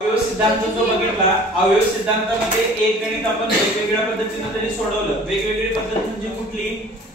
अवयव सिद्धांत जो बघितला, अवयव सिद्धांतामध्ये एक गणित आपण वेगवेगळ्या पद्धतीने तरी सोडवलं. वेगवेगळी पद्धत म्हणजे कुठली?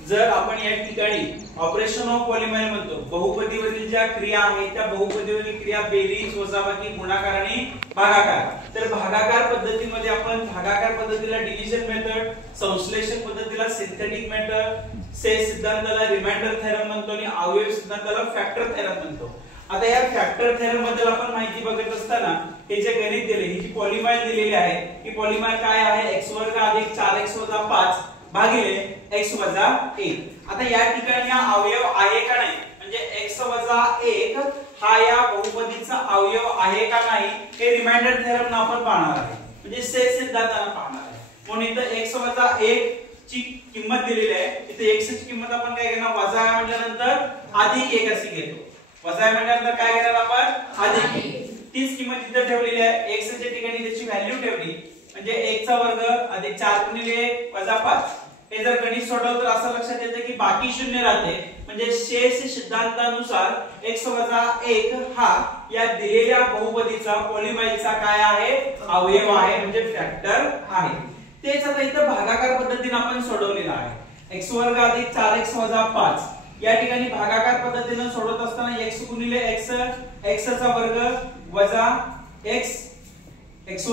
जर आपण या ठिकाणी ऑपरेशन ऑफ पॉलिमॉय म्हणतो, बहुपदीवरील ज्या क्रिया आहेत त्या बहुपदीवरील क्रिया बेरीज, वजाबाकी, गुणाकार आणि भागाकार. तर भागाकार पद्धतीमध्ये आपण भागाकार पद्धतीला डिव्हिजन मेथड, संश्लेषण पद्धतीला सिंथेटिक मेथड, से सिद्धांताला रिमाइंडर थेरम म्हणतो आणि अवयव सिद्धांताला फॅक्टर थेरम म्हणतो. आता या फॅक्टर थेरम बद्दल आपण माहिती बघत असताना हे जे गणित दिले, ही जी पॉलिमॉय दिलेली आहे, ही पॉलिमॉय काय आहे? x वर्ग अधिक 4x वजा 5 भागिले x वजा 1. आता या ठिकाणी हा अवयव आहे का नाही, म्हणजे x वजा 1 हा या बहुपदीचा अवयव आहे का नाही हे रिमाइंडर थेरम आपण पाहणार आहे, म्हणजे से सिद्धांताने पाहणार आहे. म्हणून इथं x वजा 1 ची किंमत दिलेली आहे. इथे x ची किंमत आपण काय घेणार? वजा म्हटल्यानंतर अधिक 1 अशी घेतो. वजा म्हटल्यानंतर काय घेणार आपण? अधिक. तीच किंमत इथे ठेवलेली आहे. x च्या ठिकाणी त्याची व्हॅल्यू ठेवली, म्हणजे 1 चा वर्ग अधिक 4 गुणिले 1 वजा 5. हे जर गणित सोडवलं तर असं लक्षात येतं की बाकी शून्य राहते, म्हणजे शेष सिद्धांतानुसार x वजा 1 हा या दिलेल्या बहुपदीचा पॉलिमॉयचा काय आहे? अवयव आहे, म्हणजे फॅक्टर आहे. तेच आता इथं भागाकार पद्धतीने आपण सोडवलेलं आहे. x वर्ग अधिक 4x वजा 5 या ठिकाणी भागाकार पद्धतीने सोडवत असताना x गुणिले x, x चा वर्ग वजा x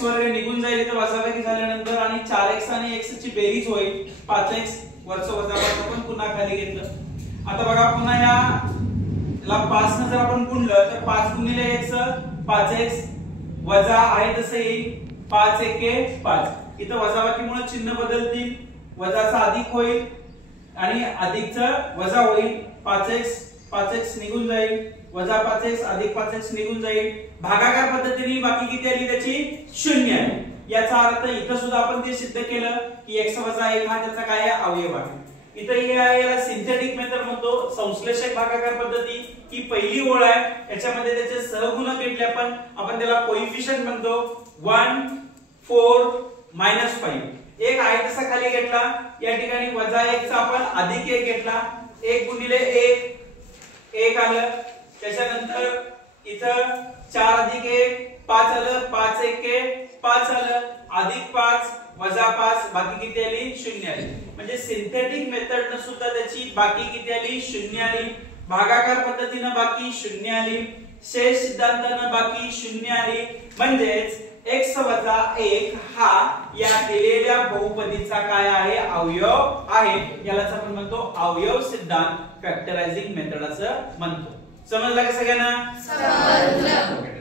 वर्ग निघून जाईल, इथे वजाबाकी झाल्यानंतर आणि 4x आणि x ची बेरीज होईल 5x वरचं वजाबाकी आपण पुन्हा खाली घेतलं. आता बघा पुन्हा याला 5 ने जर आपण गुणलं तर 5 गुणिले x 5x वजा आहे तसं येईल 5 1 5. इथं वजाबाकीमुळे चिन्ह बदलतील, वजाचा अधिक होईल आणि अधिकचं वजा होईल. 5x निघून जाईल, वजा 5x अधिक 5x निघून जाईल. भागाकार पद्धतीने बाकी किती आली? त्याची 0 आहे. याचा अर्थ इथं सुद्धा आपण ते सिद्ध केलं की x वजा 1 हा त्याचा काय अवयव आहे. इथं हे आहे, याला सिंथेटिक मेथड म्हणतो. संश्लेषक भागाकार पद्धती ही पहिली ओळ आहे, याच्यामध्ये त्याचे सहगुणक घेतले आपण त्याला कोइफिशिएंट म्हणतो. 1 4 -5 एक आहे तसा खाली घेतला. या ठिकाणी वजा 1 चा आपण अधिक 1 घेतला. 1 गुणिले 1 आलं. त्याच्यानंतर इथं 4 अधिक 1 5 आलं. 5 1 5 आलं. अधिक 5 वजा 5 बाकी किती आली? 0 आली. म्हणजे सिंथेटिक मेथड न सुद्धा त्याची बाकी किती आली? 0 आली. भागाकार पद्धतीने बाकी 0 आली. शेष सिद्धांताने बाकी 0 आली. म्हणजेच x वजा 1 हा या दिलेल्या बहुपदीचा काय आहे? अवयव आहे. यालाच आपण म्हणतो अवयव सिद्धांत, फॅक्टरायझिंग मेथड असं म्हणतो. समजलं का सगळ्यांना? समजलं.